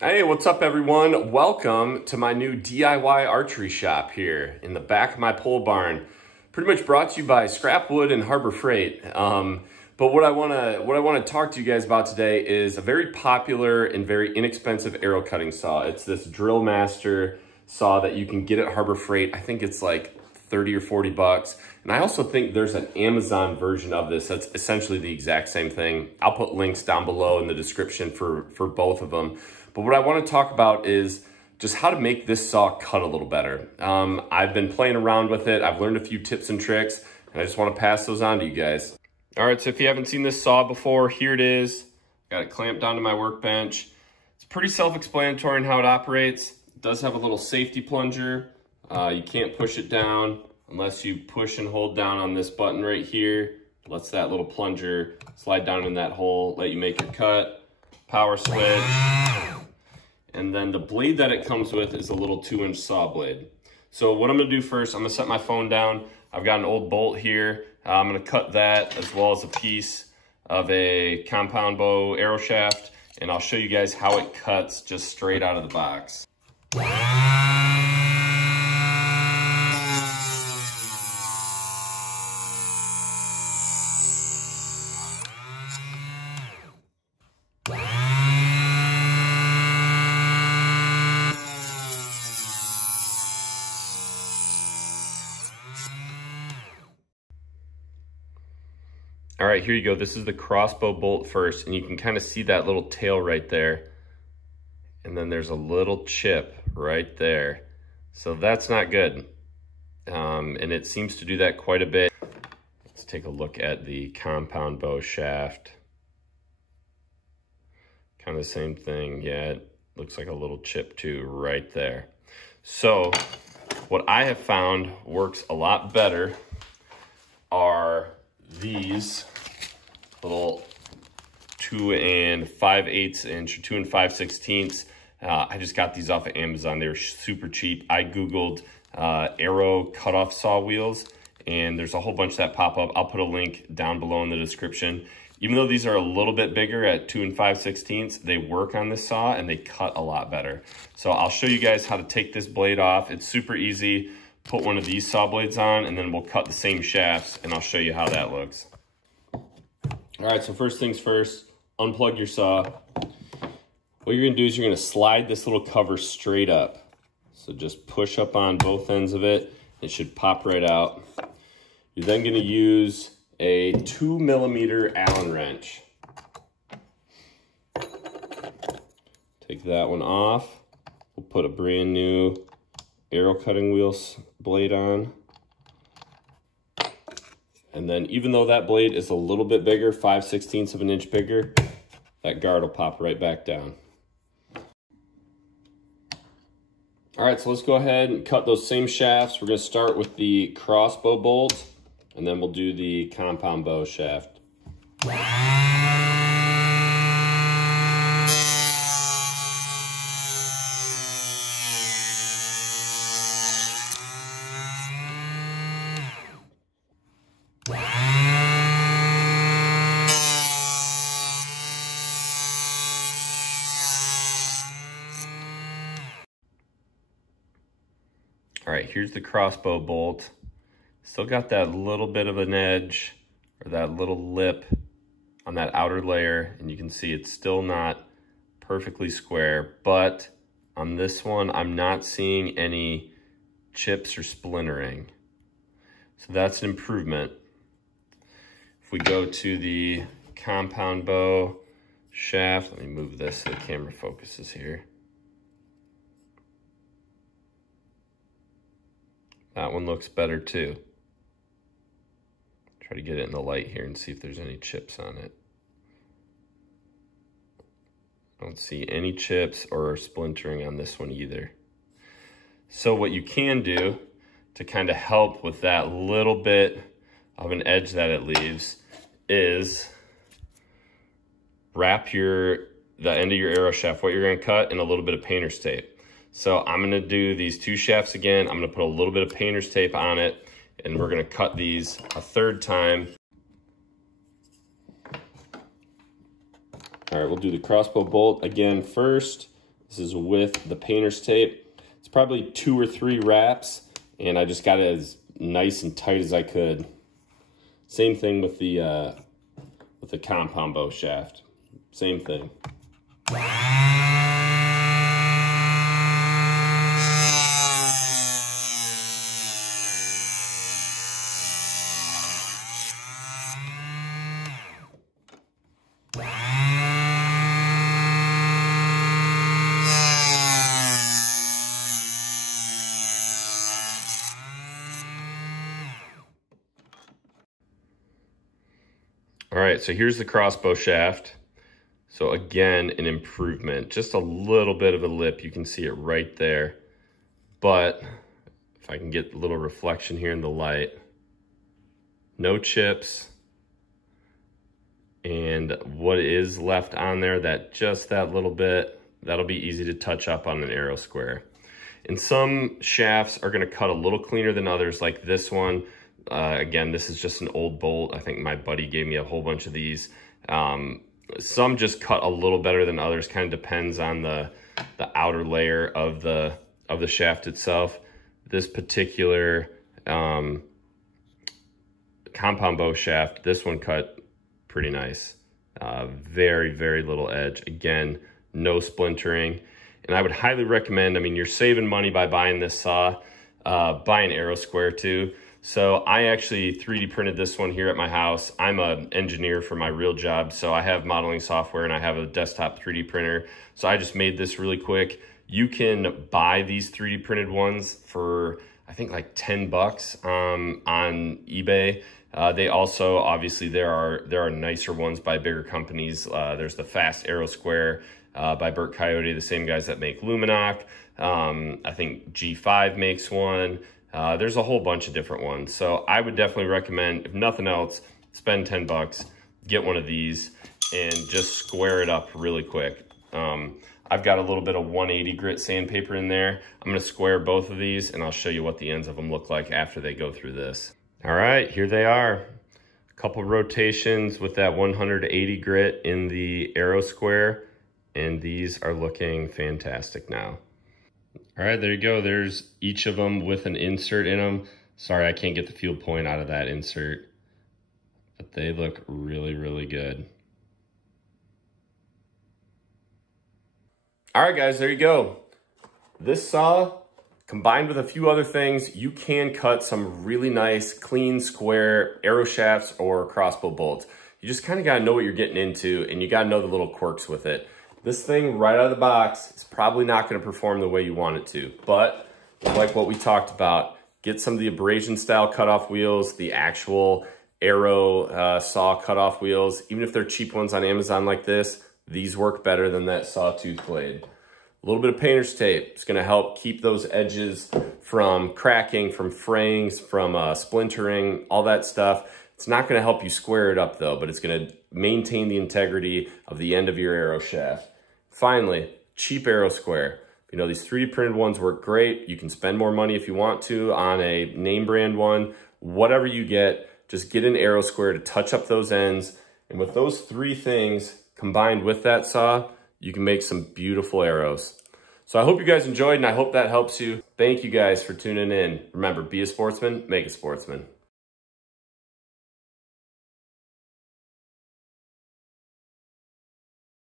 Hey, what's up everyone? Welcome to my new DIY archery shop here in the back of my pole barn. Pretty much brought to you by Scrap Wood and Harbor Freight. But what I want to talk to you guys about today is a very popular and very inexpensive arrow cutting saw. It's this Drill Master saw that you can get at Harbor Freight. I think it's like 30 or 40 bucks. And I also think there's an Amazon version of this that's essentially the exact same thing. I'll put links down below in the description for both of them. But what I want to talk about is just how to make this saw cut a little better. I've been playing around with it. I've learned a few tips and tricks, and I just want to pass those on to you guys. All right, so if you haven't seen this saw before, here it is. Got it clamped down to my workbench. It's pretty self-explanatory in how it operates. It does have a little safety plunger. You can't push it down unless you push and hold down on this button right here. Lets that little plunger slide down in that hole, let you make your cut. Power switch. And then the blade that it comes with is a little 2-inch saw blade. So what I'm gonna do first, I'm gonna set my phone down. I've got an old bolt here. I'm gonna cut that as well as a piece of a compound bow arrow shaft, and I'll show you guys how it cuts just straight out of the box. All right, here you go. This is the crossbow bolt first, and you can kind of see that little tail right there. And then there's a little chip right there. So that's not good. And it seems to do that quite a bit. Let's take a look at the compound bow shaft. Kind of the same thing. Yeah, it looks like a little chip too right there. So what I have found works a lot better are these little 2 5/8 inch or 2 5/16. I just got these off of Amazon. They were super cheap. I Googled arrow cutoff saw wheels, and there's a whole bunch that pop up. I'll put a link down below in the description. Even though these are a little bit bigger at 2 5/16, they work on this saw and they cut a lot better. So I'll show you guys how to take this blade off. It's super easy. Put one of these saw blades on, and then we'll cut the same shafts, and I'll show you how that looks. All right, so first things first, unplug your saw. What you're gonna do is you're gonna slide this little cover straight up. So just push up on both ends of it. It should pop right out. You're then gonna use a 2mm Allen wrench. Take that one off. We'll put a brand new arrow cutting wheels blade on. And then even though that blade is a little bit bigger, 5/16 of an inch bigger, that guard will pop right back down. All right, so let's go ahead and cut those same shafts. We're gonna start with the crossbow bolt, and then we'll do the compound bow shaft. All right, here's the crossbow bolt. Still got that little bit of an edge or that little lip on that outer layer, and you can see it's still not perfectly square, but on this one, I'm not seeing any chips or splintering. So that's an improvement. If we go to the compound bow shaft, let me move this so the camera focuses here. That one looks better too. Try to get it in the light here and see if there's any chips on it. Don't see any chips or splintering on this one either. So what you can do to kind of help with that little bit of an edge that it leaves is wrap the end of your arrow shaft, what you're gonna cut, in a little bit of painter's tape. So I'm gonna do these two shafts again. I'm gonna put a little bit of painter's tape on it, and we're gonna cut these a third time. All right, we'll do the crossbow bolt again first. This is with the painter's tape. It's probably 2 or 3 wraps, and I just got it as nice and tight as I could. Same thing with the compound bow shaft. Same thing. All right, so here's the crossbow shaft. So again, an improvement, just a little bit of a lip. You can see it right there. But if I can get a little reflection here in the light, no chips. And what is left on there, just that little bit, that'll be easy to touch up on an arrow square. And some shafts are gonna cut a little cleaner than others, like this one. Again, this is just an old bolt. I think my buddy gave me a whole bunch of these. Some just cut a little better than others, kind of depends on the outer layer of the shaft itself. This particular compound bow shaft, this one cut pretty nice. Very, very little edge. Again, no splintering. And I would highly recommend, I mean, you're saving money by buying this saw. Buy an arrow square too. So I actually 3D printed this one here at my house. I'm an engineer for my real job, so I have modeling software and I have a desktop 3D printer. So I just made this really quick. You can buy these 3D printed ones for, I think, like 10 bucks on eBay. They also, obviously, there are nicer ones by bigger companies. There's the Fast Arrow Square by Burt Coyote, the same guys that make Luminoc. I think G5 makes one. There's a whole bunch of different ones. So I would definitely recommend, if nothing else, spend 10 bucks, get one of these, and just square it up really quick. I've got a little bit of 180 grit sandpaper in there. I'm gonna square both of these, and I'll show you what the ends of them look like after they go through this. All right, here they are. A couple rotations with that 180 grit in the arrow square, and these are looking fantastic now. All right, there you go. There's each of them with an insert in them. Sorry, I can't get the field point out of that insert, but they look really, really good. All right, guys, there you go. This saw, combined with a few other things, you can cut some really nice, clean, square arrow shafts or crossbow bolts. You just kind of got to know what you're getting into, and you got to know the little quirks with it. This thing right out of the box is probably not going to perform the way you want it to, but like what we talked about, get some of the abrasion style cutoff wheels, the actual arrow saw cutoff wheels. Even if they're cheap ones on Amazon like this, these work better than that sawtooth blade. A little bit of painter's tape is going to help keep those edges from cracking, from fraying, from splintering, all that stuff. It's not going to help you square it up though, but it's going to maintain the integrity of the end of your arrow shaft. Finally, cheap arrow square. You know, these 3D printed ones work great. You can spend more money if you want to on a name brand one. Whatever you get, just get an arrow square to touch up those ends. And with those 3 things combined with that saw, you can make some beautiful arrows. So I hope you guys enjoyed, and I hope that helps you. Thank you guys for tuning in. Remember, be a sportsman, make a sportsman.